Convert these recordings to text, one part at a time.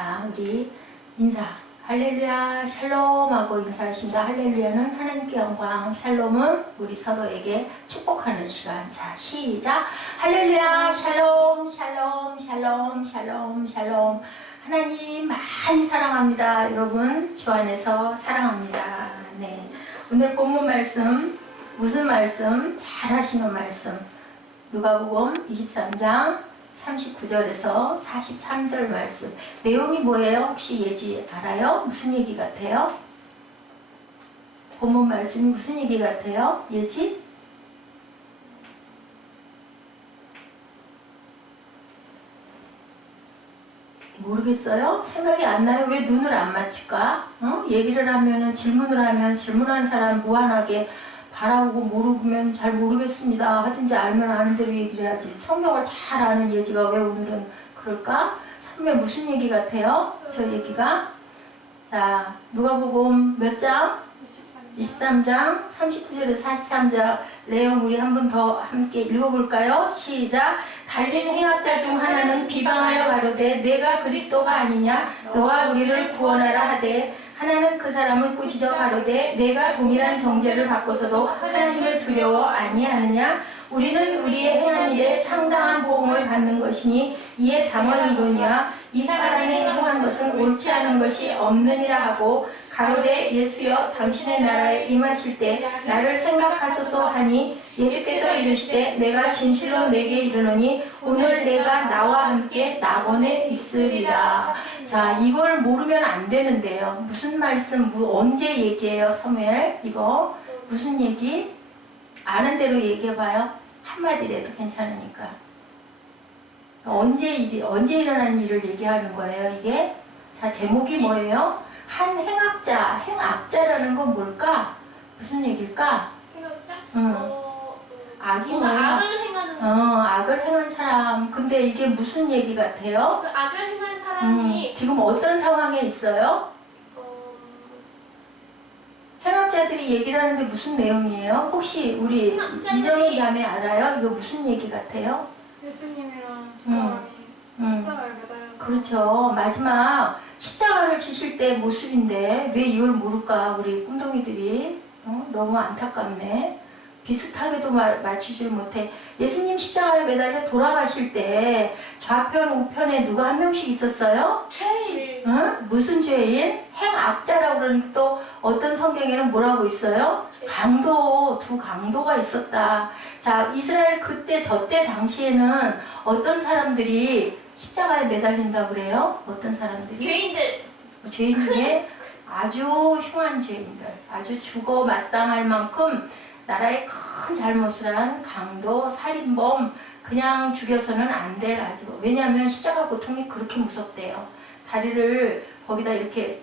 자, 우리 인사. 할렐루야, 샬롬하고 인사하십니다. 할렐루야는 하나님께 영광, 샬롬은 우리 서로에게 축복하는 시간. 자, 시작. 할렐루야, 샬롬, 샬롬, 샬롬, 샬롬, 샬롬. 하나님 많이 사랑합니다. 여러분, 주 안에서 사랑합니다. 네. 오늘 본문 말씀, 무슨 말씀? 잘 하시는 말씀. 누가복음 23장 39절에서 43절 말씀. 내용이 뭐예요? 혹시 예지 알아요? 무슨 얘기 같아요? 본문 말씀이 무슨 얘기 같아요? 예지? 모르겠어요? 생각이 안 나요? 왜 눈을 안 맞힐까? 얘기를 하면은 질문을 하면 질문한 사람 무한하게 바라보고 모르면 잘 모르겠습니다 하든지 알면 아는 대로 얘기를 해야지. 성경을 잘 아는 예지가 왜 오늘은 그럴까? 처음에 무슨 얘기 같아요? 저 얘기가? 자, 누가복음 몇 장? 23장 39절에서 43절 내용 우리 한 번 더 함께 읽어볼까요? 시작. 달린 행악자 중 하나는 비방하여 가로되 내가 그리스도가 아니냐 너와 우리를 구원하라 하되 하나는 그 사람을 꾸짖어 가로되 내가 동일한 정죄를 받고서도 하나님을 두려워 아니하느냐 우리는 우리의 행한 일에 상당한 보응을 받는 것이니 이에 당언이로냐 이 사람이 행한 것은 옳지 않은 것이 없느니라 하고 가로되 예수여 당신의 나라에 임하실 때 나를 생각하소서 하니 예수께서 이르시되 내가 진실로 내게 이르노니 오늘 내가 나와 함께 낙원에 있으리라. 자, 이걸 모르면 안 되는데요. 무슨 말씀, 언제 얘기해요, 사무엘? 이거 무슨 얘기? 아는 대로 얘기해봐요. 한마디라도 괜찮으니까. 언제 일어난 일을 얘기하는 거예요, 이게? 자, 제목이 뭐예요? 한 행악자, 행악자라는 건 뭘까? 무슨 얘기일까? 행악자? 응. 악이 뭐야? 악을 행하는 악을 행한 사람. 근데 이게 무슨 얘기 같아요? 그 악을 행한 사람이 지금 어떤 상황에 있어요? 행악자들이 얘기를 하는데 무슨 내용이에요? 혹시 우리 이정희 자매 알아요? 이거 무슨 얘기 같아요? 예수님이랑 두 사람이 십자가에 매달려서 그렇죠. 마지막 십자가를 지실 때 모습인데 왜 이걸 모를까? 우리 꿈동이들이 너무 안타깝네. 비슷하게도 맞추질 못해. 예수님 십자가에 매달려 돌아가실 때 좌편 우편에 누가 한 명씩 있었어요? 죄인. 무슨 죄인? 행악자라고 그러니까 또 어떤 성경에는 뭐라고 있어요? 강도, 두 강도가 있었다. 자, 이스라엘 그때 저때 당시에는 어떤 사람들이 십자가에 매달린다고 그래요? 어떤 사람들이? 죄인 중에 아주 흉한 죄인들, 아주 죽어 마땅할 만큼 나라에 큰 잘못을 한 강도, 살인범, 그냥 죽여서는 안 될 아주. 왜냐하면 십자가 고통이 그렇게 무섭대요. 다리를 거기다 이렇게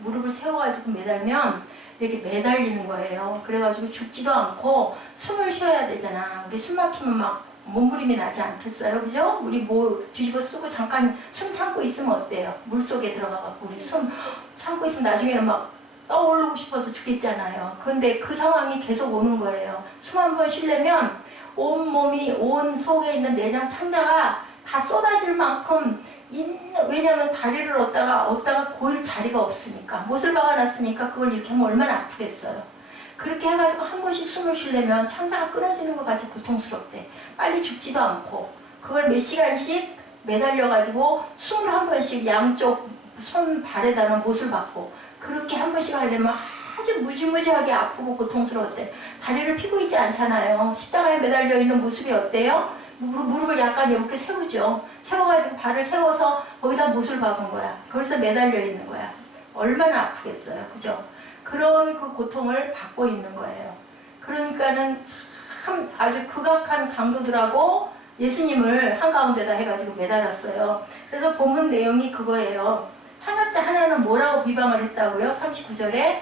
무릎을 세워가지고 매달면 이렇게 매달리는 거예요. 그래가지고 죽지도 않고 숨을 쉬어야 되잖아. 우리 숨 막히면 막 몸부림이 나지 않겠어요? 그죠? 우리 뭐 뒤집어 쓰고 잠깐 숨 참고 있으면 어때요? 물속에 들어가갖고 우리 숨 참고 있으면 나중에는 막 떠오르고 싶어서 죽겠잖아요. 근데 그 상황이 계속 오는 거예요. 숨 한 번 쉬려면 온 몸이, 온 속에 있는 내장 창자가 다 쏟아질 만큼 왜냐면 다리를 얻다가 고일 자리가 없으니까, 못을 박아놨으니까 그걸 이렇게 하면 얼마나 아프겠어요. 그렇게 해가지고 한 번씩 숨을 쉬려면 창자가 끊어지는 것 같이 고통스럽대. 빨리 죽지도 않고 그걸 몇 시간씩 매달려가지고 숨을 한 번씩 양쪽 손 발에다가 못을 박고 그렇게 한 번씩 하려면 아주 무지무지하게 아프고 고통스러웠대. 다리를 펴고 있지 않잖아요. 십자가에 매달려 있는 모습이 어때요? 무릎을 약간 이렇게 세우죠. 세워가지고 발을 세워서 거기다 못을 박은 거야. 거기서 매달려 있는 거야. 얼마나 아프겠어요. 그죠? 그런 그 고통을 받고 있는 거예요. 그러니까는 참 아주 극악한 강도들하고 예수님을 한가운데다 해가지고 매달았어요. 그래서 본문 내용이 그거예요. 행악자 하나는 뭐라고 비방을 했다고요? 39절에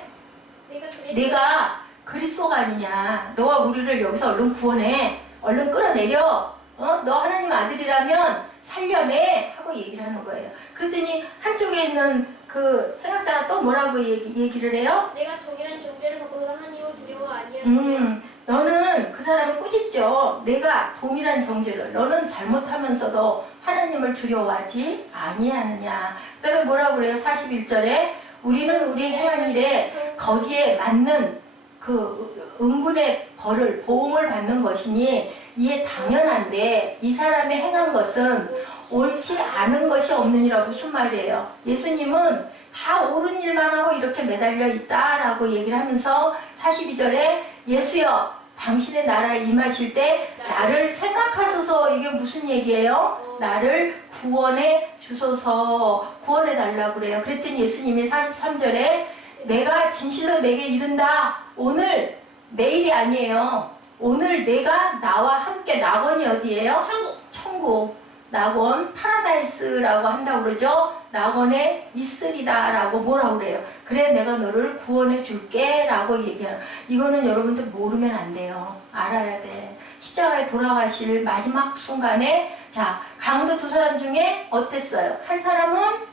내가 그리스도가 아니냐. 너와 우리를 여기서 얼른 구원해. 얼른 끌어내려. 너 하나님 아들이라면 살려내. 하고 얘기를 하는 거예요. 그랬더니 한쪽에 있는 그 행악자가 또 뭐라고 얘기를 해요? 내가 동일한 정죄를 받고서 하나님을 두려워 아니하느냐. 너는 그 사람을 꾸짖죠. 내가 동일한 정죄를 너는 잘못하면서도 하나님을 두려워하지 아니하느냐. 그러면 뭐라고 그래요? 41절에 우리는 우리 행한 일에 거기에 맞는 그 응분의 벌을 보응을 받는 것이니 이에 당연한데 이 사람의 행한 것은 옳지 않은 것이 없느니라. 무슨 말이에요? 예수님은 다 옳은 일만 하고 이렇게 매달려 있다라고 얘기를 하면서 42절에 예수여 당신의 나라에 임하실 때 나를 생각하소서. 이게 무슨 얘기예요? 나를 구원해 주소서. 구원해 달라고 그래요. 그랬더니 예수님이 43절에 내가 진실로 내게 이른다. 오늘 내일이 아니에요. 오늘 내가 나와 함께, 낙원이 어디예요? 천국. 천국. 낙원, 파라다이스라고 한다고 그러죠. 낙원에 있으리다 라고 뭐라고 그래요? 그래 내가 너를 구원해 줄게 라고 얘기해요. 이거는 여러분들 모르면 안 돼요. 알아야 돼. 십자가에 돌아가실 마지막 순간에 자 강도 두 사람 중에 어땠어요? 한 사람은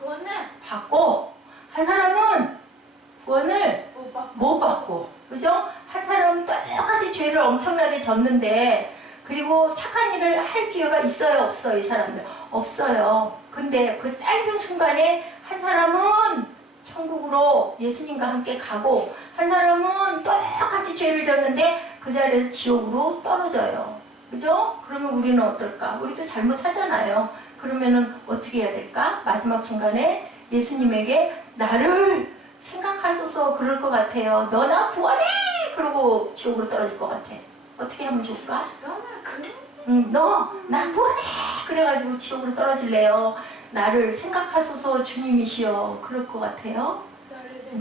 구원을 받고 한 사람은 구원을 못 받고, 그죠? 한 사람은 똑같이 죄를 엄청나게 졌는데 그리고 착한 일을 할 기회가 있어요? 없어요? 이 사람들 없어요. 근데 그 짧은 순간에 한 사람은 천국으로 예수님과 함께 가고 한 사람은 똑같이 죄를 졌는데 그 자리에서 지옥으로 떨어져요. 그죠? 그러면 우리는 어떨까? 우리도 잘못하잖아요. 그러면은 어떻게 해야 될까? 마지막 순간에 예수님에게 나를 생각하소서 그럴 것 같아요. 너 나 구원해! 그러고 지옥으로 떨어질 것 같아. 어떻게 하면 좋을까? 너 나 구원해! 그래가지고 지옥으로 떨어질래요. 나를 생각하소서 주님이시여 그럴 것 같아요.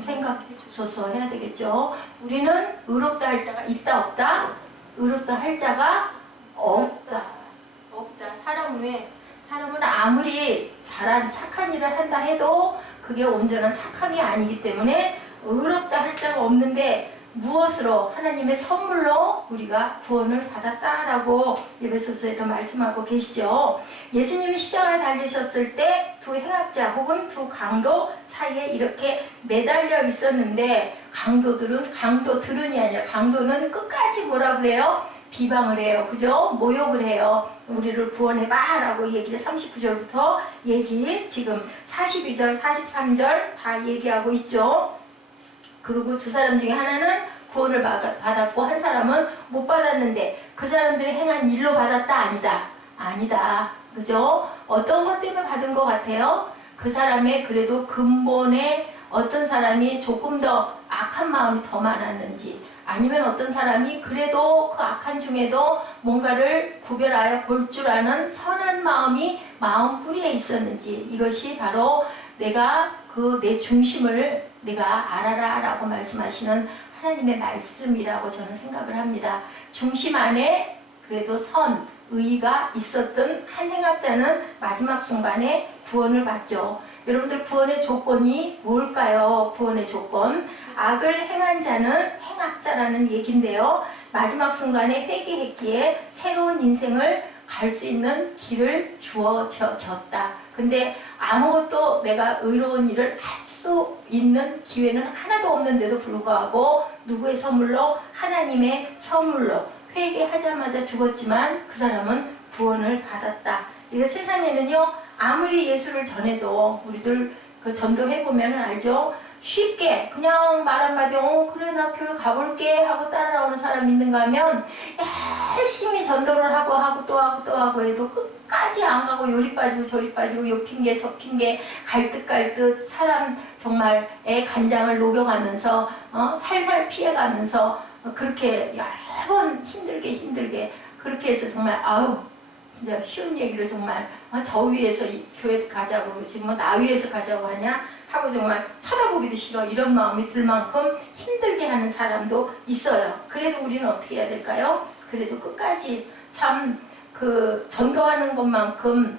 생각해 주소서 해야 되겠죠. 우리는 의롭다 할 자가 있다 없다? 의롭다 할 자가 없다. 없다. 사람은 아무리 잘한 착한 일을 한다 해도 그게 온전한 착함이 아니기 때문에 의롭다 할 자가 없는데 무엇으로? 하나님의 선물로 우리가 구원을 받았다라고 에베소서에도 말씀하고 계시죠. 예수님이 십자가에 달리셨을 때 두 행악자 혹은 두 강도 사이에 이렇게 매달려 있었는데 강도들이 아니라 강도는 끝까지 뭐라 그래요? 비방을 해요. 그죠? 모욕을 해요. 우리를 구원해봐 라고 얘기를 39절부터 지금 42절, 43절 다 얘기하고 있죠. 그리고 두 사람 중에 하나는 구원을 받았고 한 사람은 못 받았는데 그 사람들이 행한 일로 받았다? 아니다. 아니다. 그죠? 어떤 것 때문에 받은 것 같아요? 그 사람의 그래도 근본에 어떤 사람이 조금 더 악한 마음이 더 많았는지 아니면 어떤 사람이 그래도 그 악한 중에도 뭔가를 구별하여 볼 줄 아는 선한 마음이 마음 뿌리에 있었는지 이것이 바로 내가 그 내 중심을 내가 알아라 라고 말씀하시는 하나님의 말씀이라고 저는 생각을 합니다. 중심 안에 그래도 의의가 있었던 한 행악자는 마지막 순간에 구원을 받죠. 여러분들 구원의 조건이 뭘까요? 구원의 조건. 악을 행한 자는 행악자라는 얘기인데요. 마지막 순간에 회개했기에 새로운 인생을 갈 수 있는 길을 주어졌다. 근데 아무것도 내가 의로운 일을 할 수 있는 기회는 하나도 없는데도 불구하고 누구의 선물로? 하나님의 선물로 회개하자마자 죽었지만 그 사람은 구원을 받았다. 이게 세상에는요 아무리 예수를 전해도 우리들 그 전도해보면 알죠? 쉽게 그냥 말 한마디 그래 나 교회 가볼게 하고 따라오는 사람 있는가 하면 열심히 전도를 하고 또 하고 해도 끝까지 안 가고 요리 빠지고 저리 빠지고 요 핑계 저 핑계 갈 듯 사람 정말 애 간장을 녹여가면서 살살 피해가면서 그렇게 여러 번 힘들게 그렇게 해서 정말 진짜 쉬운 얘기를 정말 저 위에서 이 교회 가자고 지금 나 위에서 가자고 하냐 하고 정말 쳐다보기도 싫어 이런 마음이 들 만큼 힘들게 하는 사람도 있어요. 그래도 우리는 어떻게 해야 될까요? 그래도 끝까지 참 그 전도하는 것만큼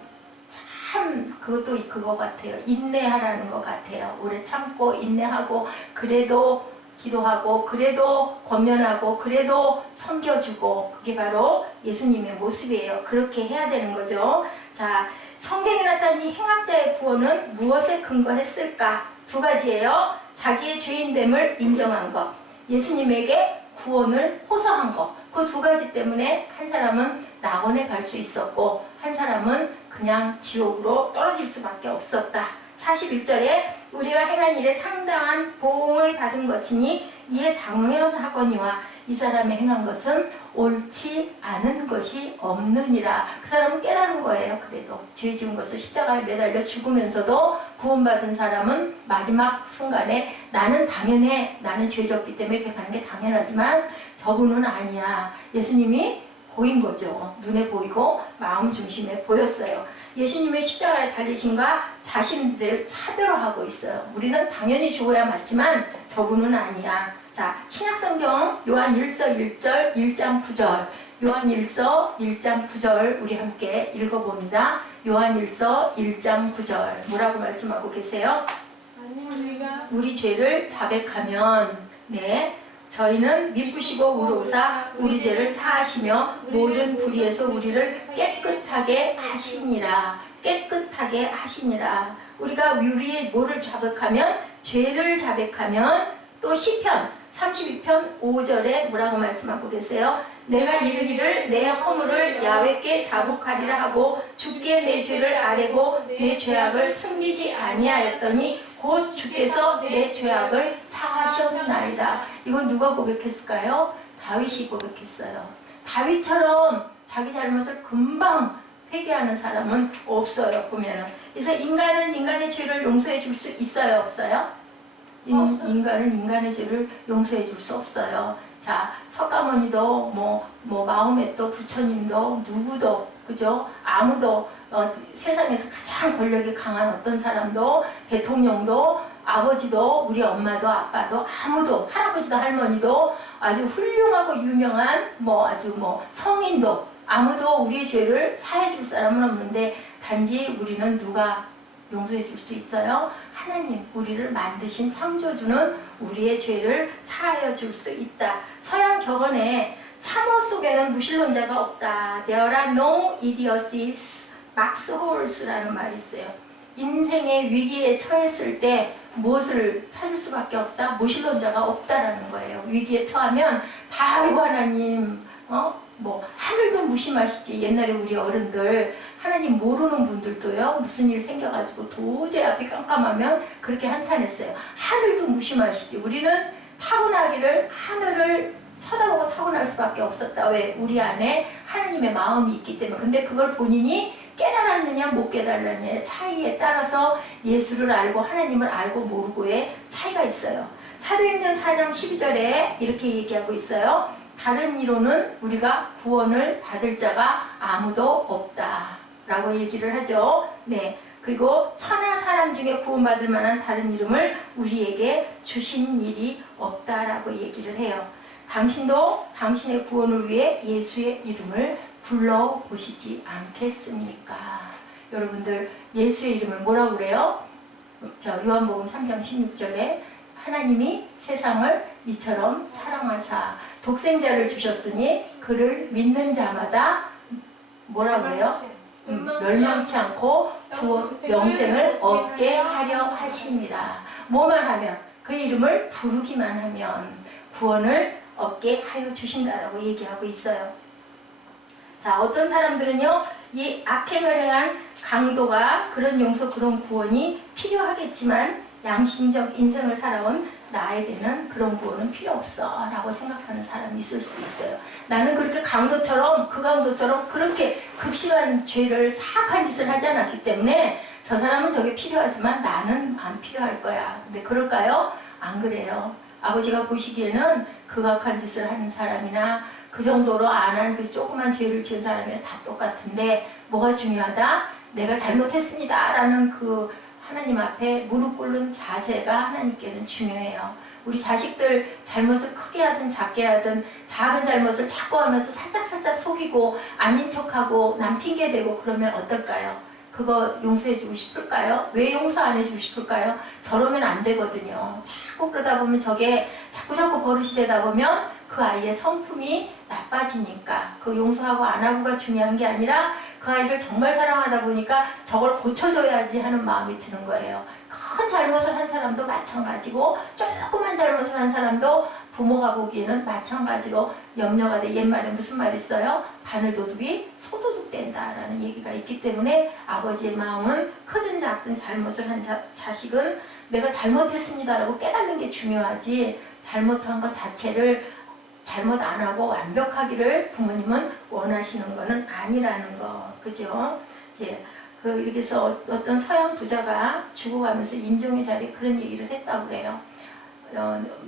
참 그것도 그거 같아요. 인내하라는 것 같아요. 오래 참고 인내하고 그래도 기도하고 그래도 권면하고 그래도 섬겨주고 그게 바로 예수님의 모습이에요. 그렇게 해야 되는 거죠. 자, 성경에 나타난 이 행악자의 구원은 무엇에 근거했을까? 두 가지예요. 자기의 죄인됨을 인정한 것. 예수님에게 구원을 호소한 거. 그 두 가지 때문에 한 사람은 낙원에 갈 수 있었고 한 사람은 그냥 지옥으로 떨어질 수밖에 없었다. 41절에 우리가 행한 일에 상당한 보응을 받은 것이니 이에 당연하거니와 이 사람의 행한 것은 옳지 않은 것이 없느니라. 그 사람은 깨달은 거예요. 그래도 죄 지은 것을 십자가에 매달려 죽으면서도 구원받은 사람은 마지막 순간에 나는 당연해. 나는 죄 졌기 때문에 이렇게 가는 게 당연하지만 저분은 아니야. 예수님이 보인 거죠. 눈에 보이고 마음 중심에 보였어요. 예수님의 십자가에 달리심과 자신들을 차별화하고 있어요. 우리는 당연히 죽어야 맞지만 저분은 아니야. 자, 신약성경 요한 1서 1절 1장 9절 요한 1서 1장 9절 우리 함께 읽어봅니다. 요한 1서 1장 9절 뭐라고 말씀하고 계세요? 우리 죄를 자백하면 저희는 미쁘시고 우로사 우리 죄를 사하시며 모든 불의에서 우리를 깨끗하게 하시니라. 깨끗하게 하시니라. 우리가 우리의 뭐를 자백하면 죄를 자백하면 또 시편 32편 5절에 뭐라고 말씀하고 계세요? 내가 이르기를 내 허물을 야훼께 자복하리라 하고 주께 내 죄를 아뢰고 내 죄악을 숨기지 아니하였더니 곧 주께서 내 죄악을 사하셨나이다. 이건 누가 고백했을까요? 다윗이 고백했어요. 다윗처럼 자기 잘못을 금방 회개하는 사람은 없어요. 보면은. 그래서 인간은 인간의 죄를 용서해 줄 수 있어요? 없어요? 인간은 인간의 죄를 용서해 줄 수 없어요. 자, 석가모니도 마호메도 부처님도 누구도 그죠? 아무도 세상에서 가장 권력이 강한 어떤 사람도 대통령도 아버지도 우리 엄마도 아빠도 아무도 할아버지도 할머니도 아주 훌륭하고 유명한 성인도 아무도 우리의 죄를 사해 줄 사람은 없는데 단지 우리는 누가 용서해 줄 수 있어요? 하나님, 우리를 만드신 창조주는 우리의 죄를 사하여 줄 수 있다. 서양 격언에 참호 속에는 무신론자가 없다. There are no idiocies, box holes라는 말이 있어요. 인생의 위기에 처했을 때 무엇을 찾을 수밖에 없다? 무신론자가 없다라는 거예요. 위기에 처하면 다 아이고 하나님, 하늘도 무심하시지. 옛날에 우리 어른들 하나님 모르는 분들도요 무슨 일 생겨가지고 도저히 앞이 깜깜하면 그렇게 한탄했어요. 하늘도 무심하시지. 우리는 타고나기를 하늘을 쳐다보고 타고날 수밖에 없었다. 왜? 우리 안에 하나님의 마음이 있기 때문에. 근데 그걸 본인이 깨달았느냐 못 깨달았느냐의 차이에 따라서 예수를 알고 하나님을 알고 모르고의 차이가 있어요. 사도행전 4장 12절에 이렇게 얘기하고 있어요. 다른 이로는 우리가 구원을 받을 자가 아무도 없다 라고 얘기를 하죠. 그리고 천하 사람 중에 구원받을 만한 다른 이름을 우리에게 주신 일이 없다라고 얘기를 해요. 당신도 당신의 구원을 위해 예수의 이름을 불러보시지 않겠습니까? 여러분들 예수의 이름을 뭐라고 그래요? 요한복음 3장 16절에 하나님이 세상을 이처럼 사랑하사 독생자를 주셨으니 그를 믿는 자마다 뭐라고 그래요? 멸망치 않고 영생을 얻게 하려 하심이라. 뭐만 하면 그 이름을 부르기만 하면 구원을 얻게 하여 주신다라고 얘기하고 있어요. 자, 어떤 사람들은요 이 악행을 행한 강도가 그런 용서 그런 구원이 필요하겠지만 양심적 인생을 살아온 나에게는 그런 구원은 필요 없어 라고 생각하는 사람이 있을 수 있어요. 나는 그렇게 그 강도처럼 그렇게 극심한 죄를 사악한 짓을 하지 않았기 때문에 저 사람은 저게 필요하지만 나는 안 필요할 거야. 근데 그럴까요? 안 그래요. 아버지가 보시기에는 극악한 짓을 하는 사람이나 그 정도로 안 한 그 조그만 죄를 지은 사람이나 다 똑같은데 뭐가 중요하다? 내가 잘못했습니다 라는 그 하나님 앞에 무릎 꿇는 자세가 하나님께는 중요해요. 우리 자식들 잘못을 크게 하든 작게 하든 작은 잘못을 자꾸 하면서 살짝살짝 속이고 아닌 척하고 남 핑계대고 그러면 어떨까요? 그거 용서해주고 싶을까요? 왜 용서 안 해주고 싶을까요? 저러면 안 되거든요. 자꾸 그러다 보면 저게 자꾸 버릇이 되다 보면 그 아이의 성품이 나빠지니까 그 용서하고 안 하고가 중요한 게 아니라 그 아이를 정말 사랑하다 보니까 저걸 고쳐줘야지 하는 마음이 드는 거예요. 큰 잘못을 한 사람도 마찬가지고 조그만 잘못을 한 사람도 부모가 보기에는 마찬가지로 염려가 돼. 옛말에 무슨 말 있어요? 바늘도둑이 소도둑 된다라는 얘기가 있기 때문에 아버지의 마음은 크든 작든 잘못을 한 자식은 내가 잘못했습니다라고 깨닫는 게 중요하지, 잘못한 것 자체를 잘못 안 하고 완벽하기를 부모님은 원하시는 거는 아니라는 거, 그죠? 이제 이렇게 해서 어떤 서양 부자가 죽어가면서 임종의 자리에 그런 얘기를 했다고 그래요.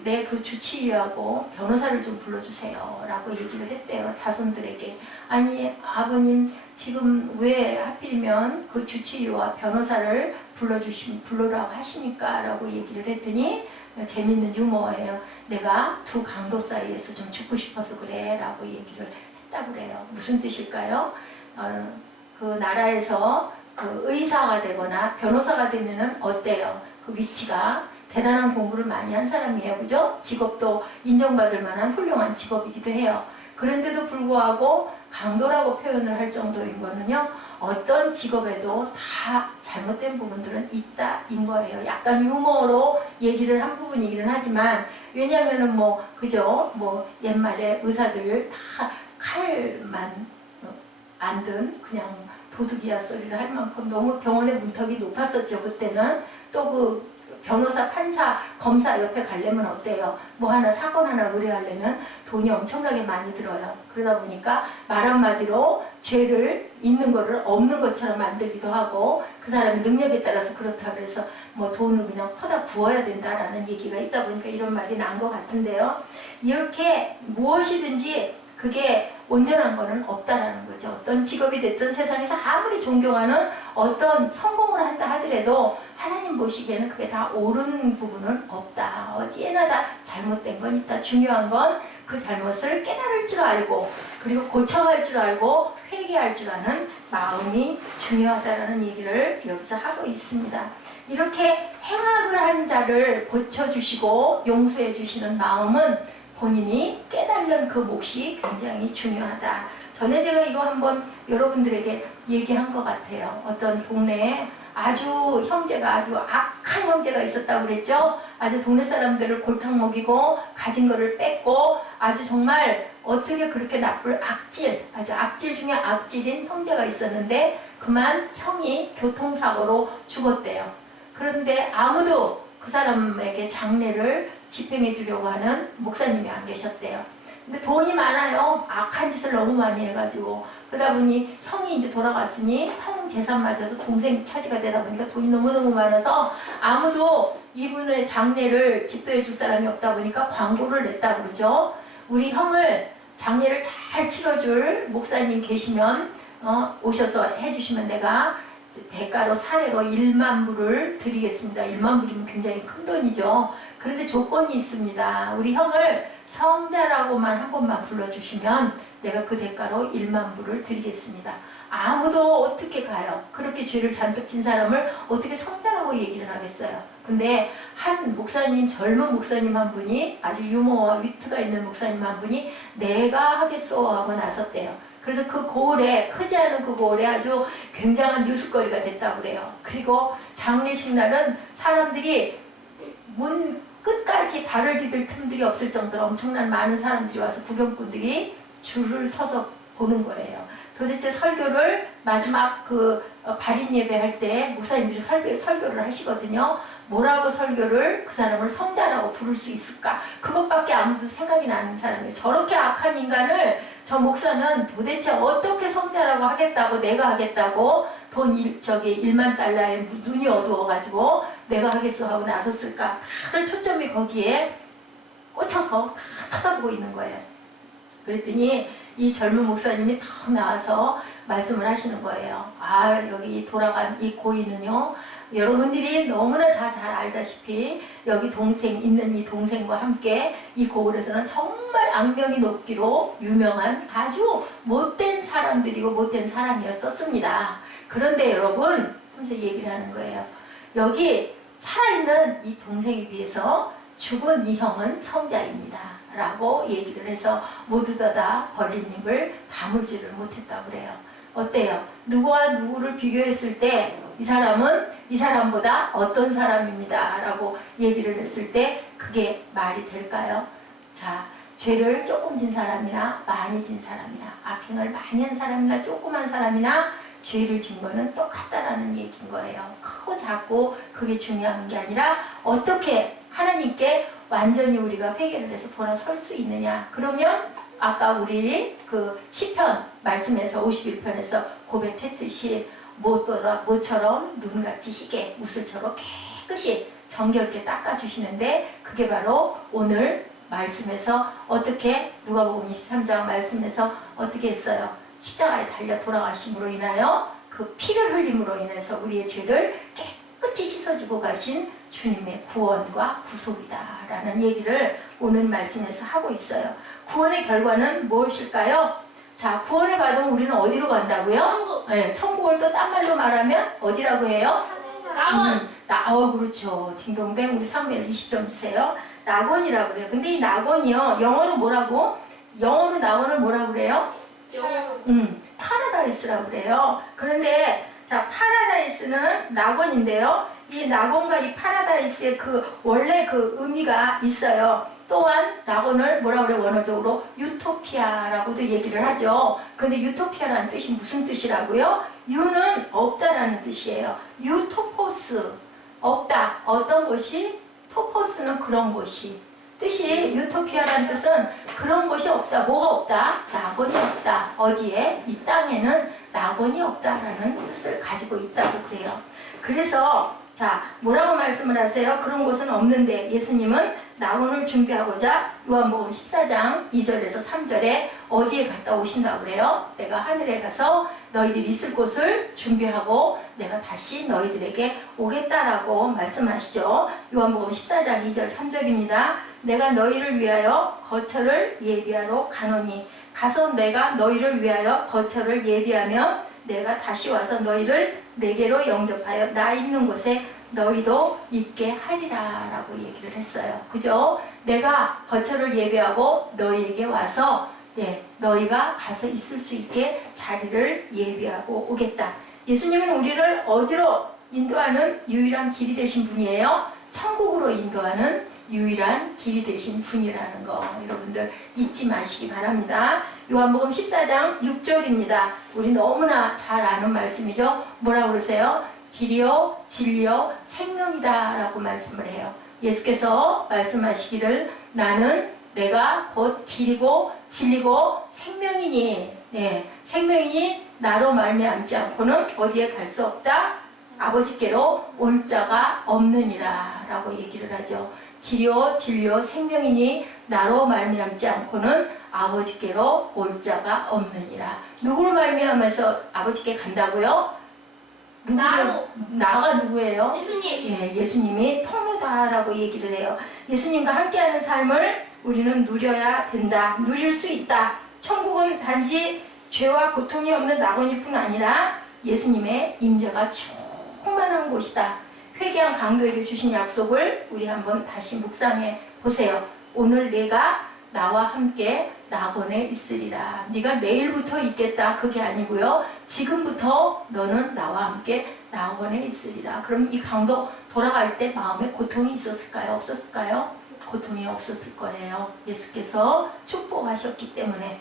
내 그 주치의하고 변호사를 좀 불러주세요 라고 얘기를 했대요, 자손들에게. 아니 아버님 지금 왜 하필이면 그 주치의와 변호사를 불러라고 하시니까 라고 얘기를 했더니 재밌는 유머예요. 내가 두 강도 사이에서 좀 죽고 싶어서 그래 라고 얘기를 했다고 그래요. 무슨 뜻일까요? 그 나라에서 그 의사가 되거나 변호사가 되면은 어때요? 그 위치가 대단한 공부를 많이 한 사람이에요. 그죠? 직업도 인정받을 만한 훌륭한 직업이기도 해요. 그런데도 불구하고 강도라고 표현을 할 정도인 거는요, 어떤 직업에도 다 잘못된 부분들은 있다인 거예요. 약간 유머로 얘기를 한 부분이기는 하지만, 왜냐면은 그죠? 옛말에 의사들 다 칼만 안 든 그냥 도둑이야 소리를 할 만큼 너무 병원의 문턱이 높았었죠, 그때는. 또 그 변호사, 판사, 검사 옆에 가려면 어때요? 하나 사건 하나 의뢰하려면 돈이 엄청나게 많이 들어요. 그러다 보니까 말 한마디로 죄를 있는 거를 없는 것처럼 만들기도 하고, 그 사람의 능력에 따라서 그렇다 그래서 돈을 그냥 퍼다 부어야 된다라는 얘기가 있다 보니까 이런 말이 난 것 같은데요. 이렇게 무엇이든지 그게 온전한 거는 없다라는 거죠. 어떤 직업이 됐든 세상에서 아무리 존경하는 어떤 성공을 한다 하더라도 하나님 보시기에는 그게 다 옳은 부분은 없다. 어디에나 다 잘못된 건 있다. 중요한 건 그 잘못을 깨달을 줄 알고, 그리고 고쳐갈 줄 알고 회개할 줄 아는 마음이 중요하다라는 얘기를 여기서 하고 있습니다. 이렇게 행악을 한 자를 고쳐주시고 용서해 주시는 마음은 본인이 깨달는 그 몫이 굉장히 중요하다. 전에 제가 이거 한번 여러분들에게 얘기한 것 같아요. 어떤 동네에 아주 악한 형제가 있었다고 그랬죠. 아주 동네 사람들을 골탕 먹이고 가진 거를 뺏고 아주 정말 어떻게 그렇게 아주 악질 중에 악질인 형제가 있었는데 그만 형이 교통사고로 죽었대요. 그런데 아무도 그 사람에게 장례를 집행해 주려고 하는 목사님이 안 계셨대요. 근데 돈이 많아요. 악한 짓을 너무 많이 해가지고. 그러다 보니 형이 이제 돌아갔으니 형 재산마저도 동생 차지가 되다 보니까 돈이 너무너무 많아서 아무도 이분의 장례를 집도해 줄 사람이 없다 보니까 광고를 냈다고 그러죠. 우리 형을 장례를 잘 치러줄 목사님 계시면 오셔서 해주시면 내가 대가로 사례로 1만 불을 드리겠습니다. 1만 불이면 굉장히 큰 돈이죠. 그런데 조건이 있습니다. 우리 형을 성자라고만 한 번만 불러주시면 내가 그 대가로 1만 불을 드리겠습니다. 아무도 어떻게 가요? 그렇게 죄를 잔뜩 진 사람을 어떻게 성자라고 얘기를 하겠어요? 근데 한 목사님, 젊은 목사님 한 분이, 아주 유머와 위트가 있는 목사님 한 분이 내가 하겠소 하고 나섰대요. 그래서 그 고을에, 크지 않은 그 고을에 아주 굉장한 뉴스거리가 됐다고 그래요. 그리고 장례식 날은 사람들이 문 끝까지 발을 디딜 틈들이 없을 정도로 엄청난 많은 사람들이 와서 구경꾼들이 줄을 서서 보는 거예요. 도대체 설교를 마지막 발인 예배할 때 목사님들이 설교를 하시거든요. 뭐라고 설교를 그 사람을 성자라고 부를 수 있을까? 그것밖에 아무도 생각이 나는 사람이에요. 저렇게 악한 인간을 저 목사는 도대체 어떻게 성자라고 하겠다고, 내가 하겠다고 돈 1만 달러에 눈이 어두워가지고 내가 하겠어 하고 나섰을까? 다들 초점이 거기에 꽂혀서 다 쳐다보고 있는 거예요. 그랬더니 이 젊은 목사님이 탁 나와서 말씀을 하시는 거예요. 여기 돌아간 이 고인은요, 여러분들이 너무나 다 잘 알다시피 여기 있는 이 동생과 함께 이 고을에서는 정말 악명이 높기로 유명한 아주 못된 사람들이고 못된 사람이었었습니다. 그런데 여러분, 하면서 얘기를 하는 거예요. 여기 살아있는 이 동생에 비해서 죽은 이 형은 성자입니다. 라고 얘기를 해서 모두 다 벌린 입을 다물지를 못했다고 그래요. 어때요? 누구와 누구를 비교했을 때 이 사람은 이 사람보다 어떤 사람입니다. 라고 얘기를 했을 때 그게 말이 될까요? 자, 죄를 조금 진 사람이나 많이 진 사람이나 악행을 많이 한 사람이나 조그만 사람이나 죄를 진 거는 똑같다라는 얘기인 거예요. 크고 작고 그게 중요한 게 아니라 어떻게 하나님께 완전히 우리가 회개를 해서 돌아설 수 있느냐. 그러면 아까 우리 그 시편 말씀에서 51편에서 고백했듯이 모처럼 눈같이 희게 무술처럼 깨끗이 정결케 닦아주시는데 그게 바로 오늘 말씀에서 어떻게 누가복음 23장 말씀에서 어떻게 했어요? 십자가에 달려 돌아가심으로 인하여 그 피를 흘림으로 인해서 우리의 죄를 깨끗이 씻어주고 가신 주님의 구원과 구속이다라는 얘기를 오늘 말씀에서 하고 있어요. 구원의 결과는 무엇일까요? 자, 구원을 받으면 우리는 어디로 간다고요? 천국. 네, 천국을 또 딴 말로 말하면 어디라고 해요? 낙원. 그렇죠. 딩동댕 우리 상매를 20점 주세요. 낙원이라고 그래요. 근데 이 낙원이요. 영어로 뭐라고? 영어로 낙원을 뭐라고 그래요? 영어로. 파라다이스라고 그래요. 그런데 자, 파라다이스는 낙원인데요. 이 낙원과 이 파라다이스의 그 원래 그 의미가 있어요. 또한 낙원을 뭐라고 그래요? 원어적으로 유토피아라고도 얘기를 하죠. 근데 유토피아라는 뜻이 무슨 뜻이라고요? 유는 없다라는 뜻이에요. 유토포스, 없다. 어떤 것이? 토포스는 그런 것이. 뜻이 유토피아라는 뜻은 그런 것이 없다. 뭐가 없다? 낙원이 없다. 어디에? 이 땅에는 낙원이 없다라는 뜻을 가지고 있다고 그래요. 그래서 자, 뭐라고 말씀을 하세요? 그런 곳은 없는데 예수님은 낙원을 준비하고자 요한복음 14장 2절에서 3절에 어디에 갔다 오신다고 그래요? 내가 하늘에 가서 너희들이 있을 곳을 준비하고 내가 다시 너희들에게 오겠다라고 말씀하시죠. 요한복음 14장 2절 3절입니다. 내가 너희를 위하여 거처를 예비하러 가노니 가서 내가 너희를 위하여 거처를 예비하면 내가 다시 와서 너희를 내게로 영접하여 나 있는 곳에 너희도 있게 하리라 라고 얘기를 했어요. 그죠? 내가 거처를 예비하고 너희에게 와서 너희가 가서 있을 수 있게 자리를 예비하고 오겠다. 예수님은 우리를 어디로 인도하는 유일한 길이 되신 분이에요? 천국으로 인도하는 유일한 길이 되신 분이라는 거 여러분들 잊지 마시기 바랍니다. 요한복음 14장 6절입니다. 우리 너무나 잘 아는 말씀이죠. 뭐라고 그러세요? 길이요 진리요 생명이다 라고 말씀을 해요. 예수께서 말씀하시기를 나는 내가 곧 길이고 진리고 생명이니 생명이니 나로 말미암지 않고는 어디에 갈 수 없다. 아버지께로 올 자가 없느니라 라고 얘기를 하죠. 길이요 진리요 생명이니 나로 말미암지 않고는 아버지께로 올 자가 없느니라. 누구로 말미암아서 아버지께 간다고요? 나가 누구예요? 예수님. 예수님이 통로다라고 얘기를 해요. 예수님과 함께하는 삶을 우리는 누려야 된다. 누릴 수 있다. 천국은 단지 죄와 고통이 없는 낙원일 뿐 아니라 예수님의 임재가 충만한 곳이다. 회개한 강도에게 주신 약속을 우리 한번 다시 묵상해 보세요. 오늘 내가 나와 함께 낙원에 있으리라. 네가 내일부터 있겠다. 그게 아니고요. 지금부터 너는 나와 함께 낙원에 있으리라. 그럼 이 강도 돌아갈 때 마음에 고통이 있었을까요? 없었을까요? 고통이 없었을 거예요. 예수께서 축복하셨기 때문에.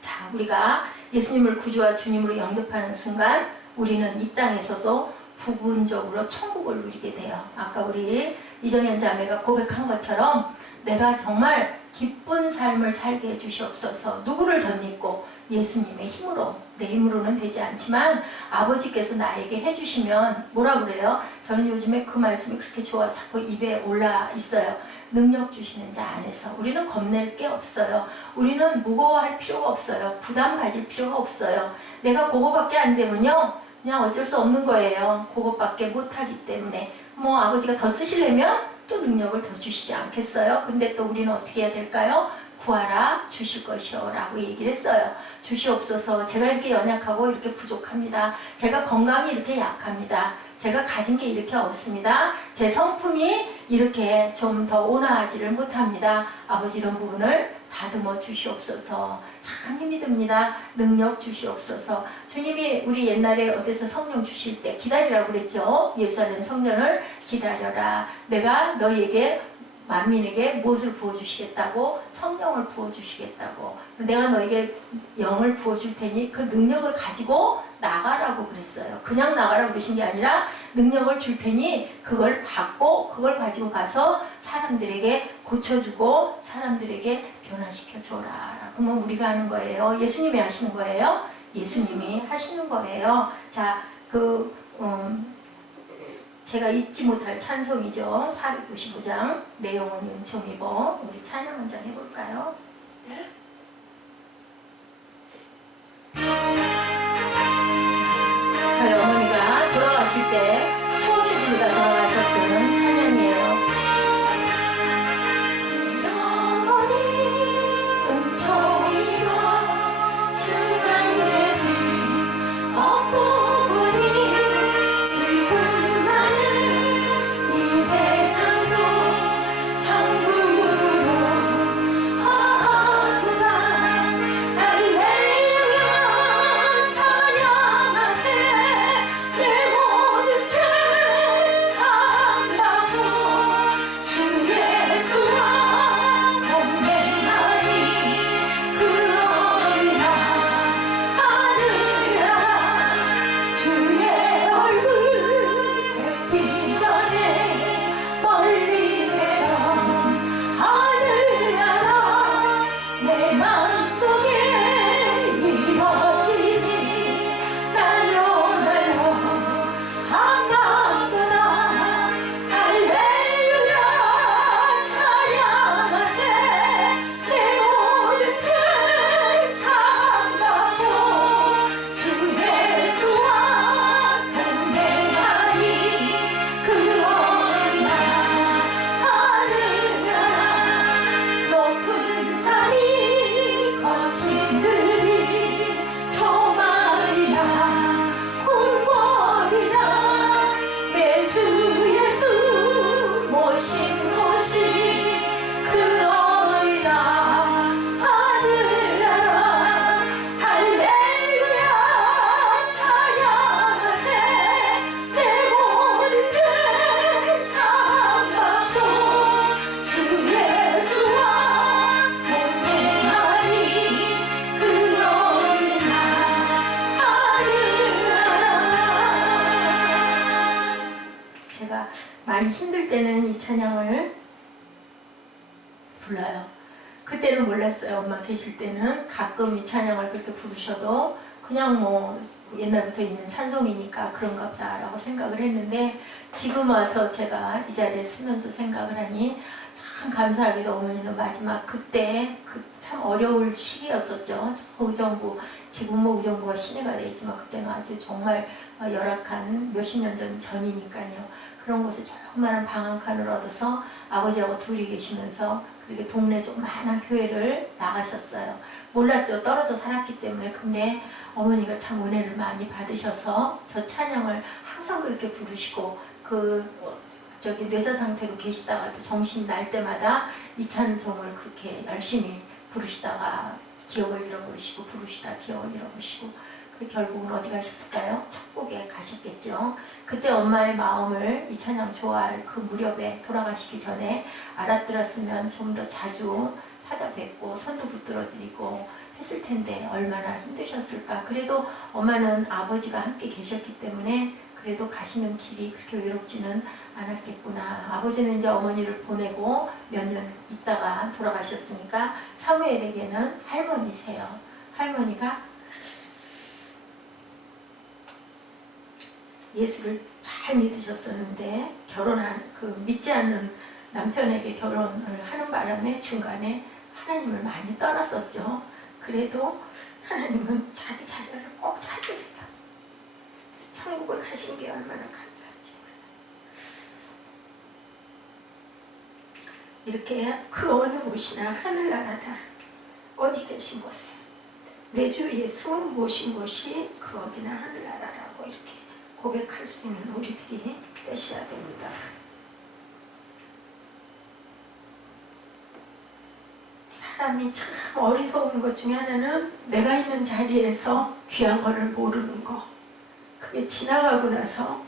자, 우리가 예수님을 구주와 주님으로 영접하는 순간 우리는 이 땅에서도 부분적으로 천국을 누리게 돼요. 아까 우리 이정현 자매가 고백한 것처럼 내가 정말 기쁜 삶을 살게 해주시옵소서. 누구를 덧입고 예수님의 힘으로, 내 힘으로는 되지 않지만 아버지께서 나에게 해주시면 뭐라 그래요? 저는 요즘에 그 말씀이 그렇게 좋아서 자꾸 입에 올라 있어요. 능력 주시는 자 안에서 우리는 겁낼 게 없어요. 우리는 무거워할 필요가 없어요. 부담 가질 필요가 없어요. 내가 그거밖에 안 되면요 그냥 어쩔 수 없는 거예요. 그것밖에 못하기 때문에. 뭐 아버지가 더 쓰시려면 또 능력을 더 주시지 않겠어요? 근데 또 우리는 어떻게 해야 될까요? 구하라 주실 것이요 라고 얘기를 했어요. 주시옵소서. 제가 이렇게 연약하고 이렇게 부족합니다. 제가 건강이 이렇게 약합니다. 제가 가진 게 이렇게 없습니다. 제 성품이 이렇게 좀 더 온화하지를 못합니다. 아버지 이런 부분을 다듬어 주시옵소서. 참 힘이 듭니다. 능력 주시옵소서. 주님이 우리 옛날에 어디서 성령 주실 때 기다리라고 그랬죠. 예루살렘 성전을 기다려라. 내가 너희에게 만민에게 무엇을 부어주시겠다고? 성령을 부어주시겠다고. 내가 너에게 영을 부어줄 테니 그 능력을 가지고 나가라고 그랬어요. 그냥 나가라고 그러신 게 아니라 능력을 줄 테니 그걸 받고 그걸 가지고 가서 사람들에게 고쳐주고 사람들에게 변화시켜줘라. 그러면 우리가 하는 거예요? 예수님이 하시는 거예요? 예수님이 하시는 거예요. 자, 제가 잊지 못할 찬송이죠. 495장 내 영혼이 은총 입어. 우리 찬양 한 장 해볼까요? 저희 어머니가 돌아가실 때 수없이 부르다 돌아가셨던 찬양이에요. 내 영혼이 은총 입어 주간 죄지 없고 보니 슬픔 많은 이 세상도 천국으로 하구나. 할렐루야 찬양하세. 내 모든 죄 사함받고 주 예수와 동행하니 그 어리나 하늘나라. 주의 얼굴 뵙기 전에 멀리 내던 하늘나라 내 마음속에 이루어지니 날로 날로 가깝도다. 할렐루야 찬양하세. 내 모든 죄 사함받고 주 예수와 동행하니 그 어린아 하늘나라. 높은 산이 거친 들이 저마리나 궁궐이나 내 주 예수 모신 곳이 그 어린아 하늘나라. 할렐루야 찬양하세. 내 모든 죄 사함받고 주 예수와 동행하니 그 어린아 하늘나라. 제가 많이 힘들 때는 이 찬양을 불러요. 그때는 몰랐어요. 엄마 계실 때는 가끔 이 찬양을 그렇게 부르셔도 그냥 뭐 옛날부터 있는 찬송이니까 그런가 보다라고 생각을 했는데 지금 와서 제가 이 자리에 쓰면서 생각을 하니 참 감사하게도 어머니는 마지막 그때 그 참 어려울 시기였었죠. 저 의정부, 지금 뭐 의정부가 시내가 돼 있지만 그때는 아주 정말 열악한 몇십 년 전이니까요. 그런 곳에 조그마한 방 한 칸을 얻어서 아버지하고 둘이 계시면서 그렇게 동네 조그마한 교회를 나가셨어요. 몰랐죠. 떨어져 살았기 때문에. 근데 어머니가 참 은혜를 많이 받으셔서 저 찬양을 항상 그렇게 부르시고 저기 뇌사 상태로 계시다가도 정신 날 때마다 이 찬송을 그렇게 열심히 부르시다가 기억을 잃어버리시고 부르시다 기억을 잃어버리시고 결국은 어디 가셨을까요? 천국에 가셨겠죠. 그때 엄마의 마음을 이 찬양 좋아할 그 무렵에 돌아가시기 전에 알아들었으면 좀 더 자주 찾아뵙고 손도 붙들어 드리고 했을 텐데 얼마나 힘드셨을까. 그래도 엄마는 아버지가 함께 계셨기 때문에 그래도 가시는 길이 그렇게 외롭지는 않았겠구나. 아버지는 이제 어머니를 보내고 몇 년 있다가 돌아가셨으니까 사무엘에게는 할머니세요. 할머니가 예수를 잘 믿으셨었는데 결혼한 믿지 않는 남편에게 결혼을 하는 바람에 중간에 하나님을 많이 떠났었죠. 그래도 하나님은 자기 자녀를 꼭 찾으세요. 천국을 가신 게 얼마나 감사한지. 이렇게 그 어느 곳이나 하늘나라다 어디 계신 곳에 내 주 예수 모신 곳이 그 어디나 하늘나라라고 이렇게 고백할 수 있는 우리들이 되셔야 됩니다. 사람이 참 어리석은 것 중에 하나는 내가 있는 자리에서 귀한 거를 모르는 거. 그게 지나가고 나서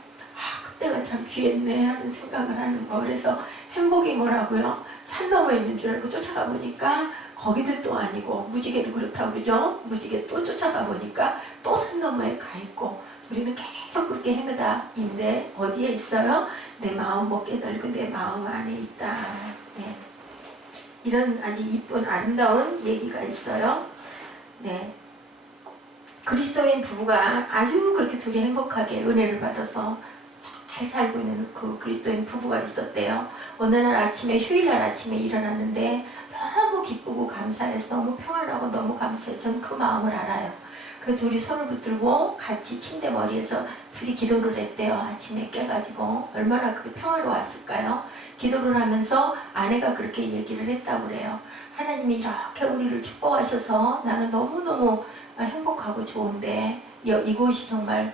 그때가 참 귀했네 하는 생각을 하는 거. 그래서 행복이 뭐라고요? 산 너머에 있는 줄 알고 쫓아가 보니까 거기도 또 아니고, 무지개도 그렇다고 그러죠. 무지개 또 쫓아가 보니까 또 산 너머에 가 있고, 우리는 계속 그렇게 헤매다 있는데 어디에 있어요? 내 마음 못 깨달고 내 마음 안에 있다. 네. 이런 아주 이쁜 아름다운 얘기가 있어요. 네. 그리스도인 부부가 아주 그렇게 둘이 행복하게 은혜를 받아서 잘 살고 있는 그 그리스도인 부부가 있었대요. 어느 날 아침에, 휴일날 아침에 일어났는데 너무 기쁘고 감사해서, 너무 평안하고 너무 감사해서 그 마음을 알아요. 그 둘이 손을 붙들고 같이 침대 머리에서 둘이 기도를 했대요. 아침에 깨가지고 얼마나 그게 평화로웠을까요? 기도를 하면서 아내가 그렇게 얘기를 했다고 그래요. 하나님이 이렇게 우리를 축복하셔서 나는 너무너무 행복하고 좋은데 이곳이 정말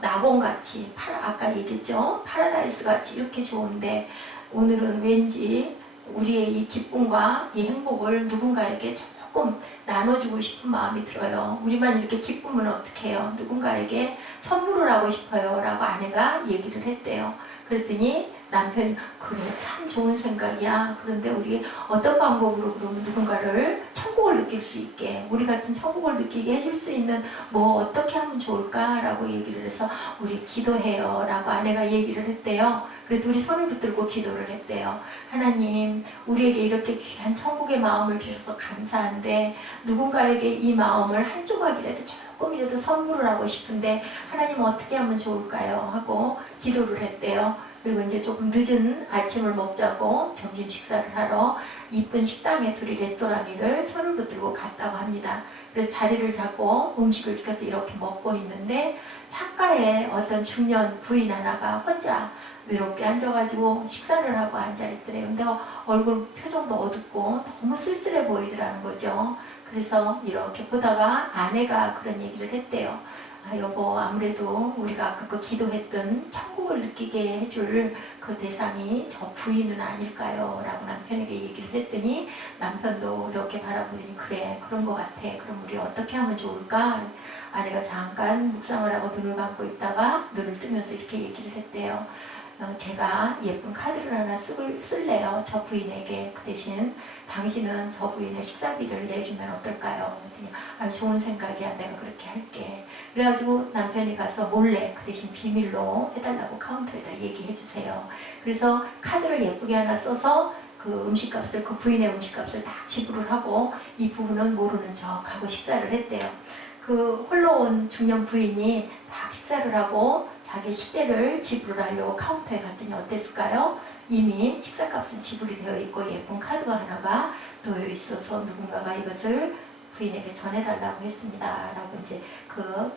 낙원같이, 아까 얘기했죠? 파라다이스같이 이렇게 좋은데 오늘은 왠지 우리의 이 기쁨과 이 행복을 누군가에게 조금 나눠주고 싶은 마음이 들어요. 우리만 이렇게 기쁘면 어떡해요? 누군가에게 선물을 하고 싶어요 라고 아내가 얘기를 했대요. 그랬더니 남편이 그래, 참 좋은 생각이야. 그런데 우리 어떤 방법으로 그러면 누군가를 천국을 느낄 수 있게, 우리 같은 천국을 느끼게 해줄 수 있는 뭐 어떻게 하면 좋을까? 라고 얘기를 해서 우리 기도해요 라고 아내가 얘기를 했대요. 그래서 둘이 손을 붙들고 기도를 했대요. 하나님, 우리에게 이렇게 귀한 천국의 마음을 주셔서 감사한데 누군가에게 이 마음을 한 조각이라도 조금이라도 선물을 하고 싶은데 하나님 어떻게 하면 좋을까요? 하고 기도를 했대요. 그리고 이제 조금 늦은 아침을 먹자고 점심 식사를 하러 이쁜 식당에 둘이 레스토랑을 손을 붙들고 갔다고 합니다. 그래서 자리를 잡고 음식을 시켜서 이렇게 먹고 있는데 창가에 어떤 중년 부인 하나가 혼자 외롭게 앉아가지고 식사를 하고 앉아있더래요. 근데 얼굴 표정도 어둡고 너무 쓸쓸해 보이더라는 거죠. 그래서 이렇게 보다가 아내가 그런 얘기를 했대요. 여보, 아무래도 우리가 아까 그 기도했던 천국을 느끼게 해줄 그 대상이 저 부인은 아닐까요? 라고 남편에게 얘기를 했더니 남편도 이렇게 바라보니 그래, 그런 것 같아. 그럼 우리 어떻게 하면 좋을까? 아내가 잠깐 묵상을 하고 눈을 감고 있다가 눈을 뜨면서 이렇게 얘기를 했대요. 제가 예쁜 카드를 하나 쓸래요. 저 부인에게. 그 대신 당신은 저 부인의 식사비를 내주면 어떨까요? 그랬더니 좋은 생각이야. 내가 그렇게 할게. 그래가지고 남편이 가서 몰래 그 대신 비밀로 해달라고 카운터에다 얘기해 주세요. 그래서 카드를 예쁘게 하나 써서 그 음식값을, 그 부인의 음식값을 다 지불을 하고 이 부부는 모르는 척하고 식사를 했대요. 그 홀로 온 중년 부인이 다 식사를 하고 자기 식대를 지불을 하려고 카운터에 갔더니 어땠을까요? 이미 식사값은 지불이 되어 있고 예쁜 카드가 하나가 놓여 있어서 누군가가 이것을 부인에게 전해달라고 했습니다. 라고 이제 그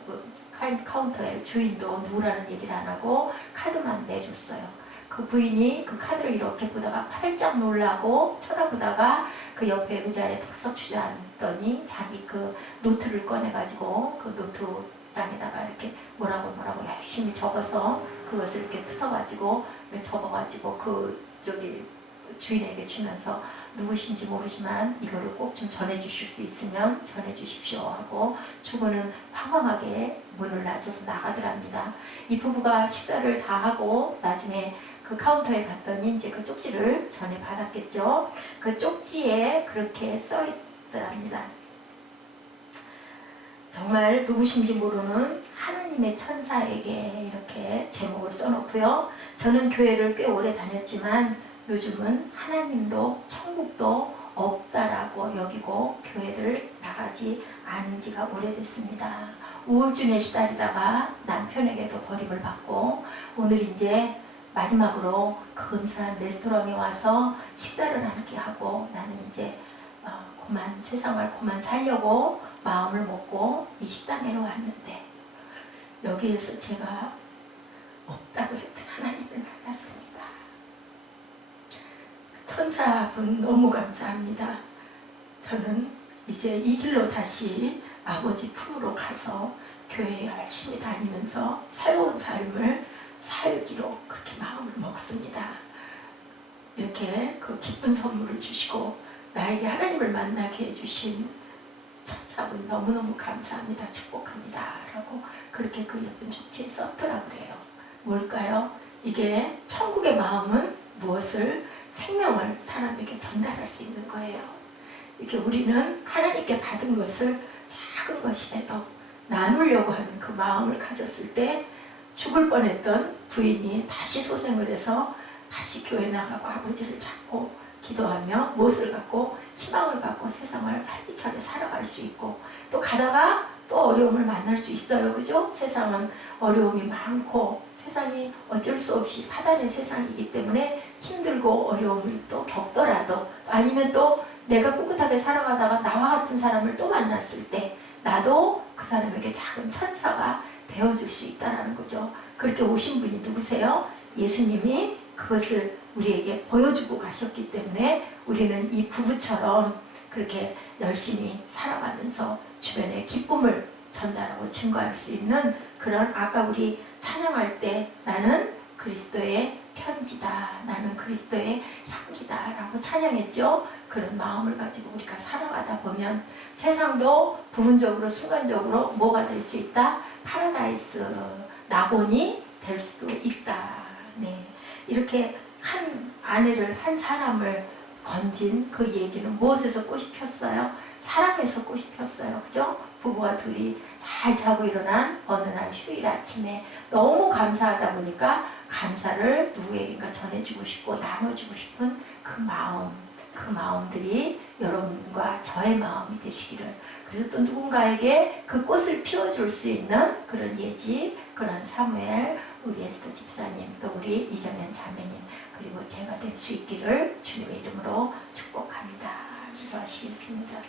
카운터의 주인도 누구라는 얘기를 안 하고 카드만 내줬어요. 그 부인이 그 카드를 이렇게 보다가 활짝 놀라고 쳐다보다가 그 옆에 의자에 푹석 주저앉더니 자기 그 노트를 꺼내가지고 그 노트장에다가 이렇게 뭐라고 열심히 적어서 그것을 이렇게 뜯어가지고 접어가지고 그 저기 주인에게 주면서 누구신지 모르지만 이거를 꼭 좀 전해주실 수 있으면 전해주십시오 하고 주부는 황황하게 문을 나서서 나가더랍니다. 이 부부가 식사를 다 하고 나중에 그 카운터에 갔더니 이제 그 쪽지를 전해 받았겠죠. 그 쪽지에 그렇게 써 있더랍니다. 정말 누구신지 모르는 하나님의 천사에게 이렇게 제목을 써놓고요. 저는 교회를 꽤 오래 다녔지만 요즘은 하나님도 천국도 없다라고 여기고 교회를 나가지 않은 지가 오래됐습니다. 우울증에 시달리다가 남편에게도 버림을 받고 오늘 이제 마지막으로 근사한 레스토랑에 와서 식사를 함께 하고 나는 이제 그만 세상을 그만 살려고 마음을 먹고 이 식당에 왔는데 여기에서 제가 없다고 했던 하나님을 만났습니다. 천사분 너무 감사합니다. 저는 이제 이 길로 다시 아버지 품으로 가서 교회에 열심히 다니면서 새로운 삶을 살기로 그렇게 마음을 먹습니다. 이렇게 그 기쁜 선물을 주시고 나에게 하나님을 만나게 해주신 천사분 너무너무 감사합니다. 축복합니다. 라고 그렇게 그 예쁜 쪽지에 썼더라 그래요. 뭘까요? 이게 천국의 마음은 무엇을 생명을 사람에게 전달할 수 있는 거예요. 이렇게 우리는 하나님께 받은 것을 작은 것이라도 나누려고 하는 그 마음을 가졌을 때 죽을 뻔했던 부인이 다시 소생을 해서 다시 교회 나가고 아버지를 찾고 기도하며 무엇을 갖고 희망을 갖고 세상을 활기차게 살아갈 수 있고 또 가다가 또 어려움을 만날 수 있어요. 그죠? 세상은 어려움이 많고 세상이 어쩔 수 없이 사단의 세상이기 때문에 힘들고 어려움을 또 겪더라도 아니면 또 내가 꿋꿋하게 살아가다가 나와 같은 사람을 또 만났을 때 나도 그 사람에게 작은 천사가 되어줄 수 있다는 거죠. 그렇게 오신 분이 누구세요? 예수님이 그것을 우리에게 보여주고 가셨기 때문에 우리는 이 부부처럼 그렇게 열심히 살아가면서 주변에 기쁨을 전달하고 증거할 수 있는 그런 아까 우리 찬양할 때 나는 그리스도의 편지다. 나는 그리스도의 향기다. 라고 찬양했죠. 그런 마음을 가지고 우리가 살아가다 보면 세상도 부분적으로 순간적으로 뭐가 될 수 있다? 파라다이스 낙원이 될 수도 있다. 네. 이렇게 한 아내를 한 사람을 건진 그 얘기는 무엇에서 꽃이 폈어요? 사랑에서 꽃이 폈어요. 그죠? 부부가 둘이 잘 자고 일어난 어느 날 휴일 아침에 너무 감사하다 보니까 감사를 누구에게인가 전해주고 싶고 나눠주고 싶은 그 마음들이 여러분과 저의 마음이 되시기를, 그래서 또 누군가에게 그 꽃을 피워줄 수 있는 그런 예지, 그런 사무엘, 우리 에스더 집사님, 또 우리 이정현 자매님, 그리고 제가 될 수 있기를 주님의 이름으로 축복합니다. 기도하시겠습니다.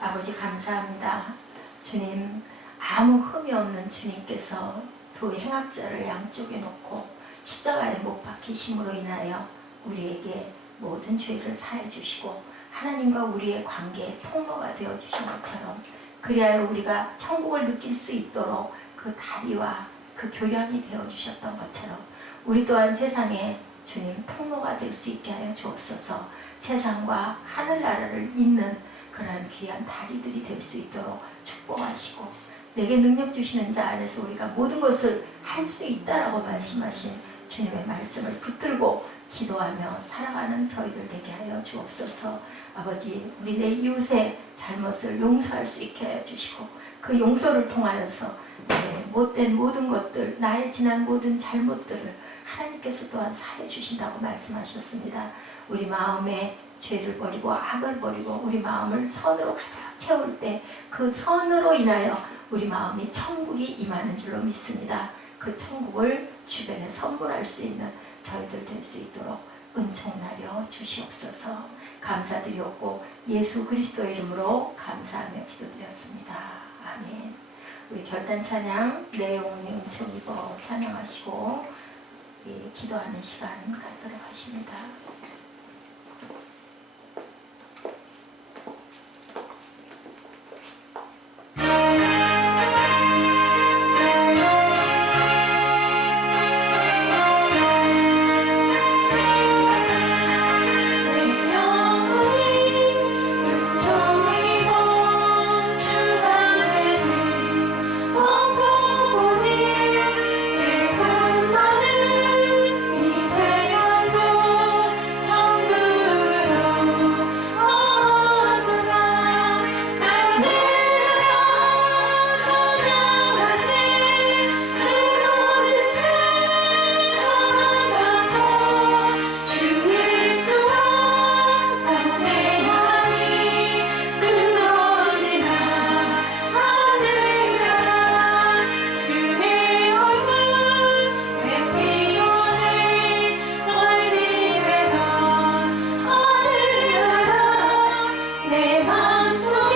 아버지 감사합니다. 주님, 아무 흠이 없는 주님께서 두 행악자를 양쪽에 놓고 십자가에 못 박히심으로 인하여 우리에게 모든 죄를 사해 주시고 하나님과 우리의 관계의 통로가 되어 주신 것처럼, 그리하여 우리가 천국을 느낄 수 있도록 그 다리와 그 교량이 되어 주셨던 것처럼 우리 또한 세상에 주님 통로가 될 수 있게 하여 주옵소서. 세상과 하늘나라를 잇는 그런 귀한 다리들이 될 수 있도록 축복하시고, 내게 능력 주시는 자 안에서 우리가 모든 것을 할 수 있다라고 말씀하신 주님의 말씀을 붙들고 기도하며 살아가는 저희들 되게 하여 주옵소서. 아버지, 우리 내 이웃의 잘못을 용서할 수 있게 하여 주시고 그 용서를 통하여서 내 못된 모든 것들, 나의 지난 모든 잘못들을 하나님께서 또한 사해 주신다고 말씀하셨습니다. 우리 마음에 죄를 버리고 악을 버리고 우리 마음을 선으로 가득 채울 때 그 선으로 인하여 우리 마음이 천국이 임하는 줄로 믿습니다. 그 천국을 주변에 선물할 수 있는 저희들 될 수 있도록 은총나려 주시옵소서. 감사드리옵고 예수 그리스도의 이름으로 감사하며 기도드렸습니다. 아멘. 우리 결단 찬양 내용이 은총 입어 찬양하시고 기도하는 시간 갖도록 하십니다. 내 맘속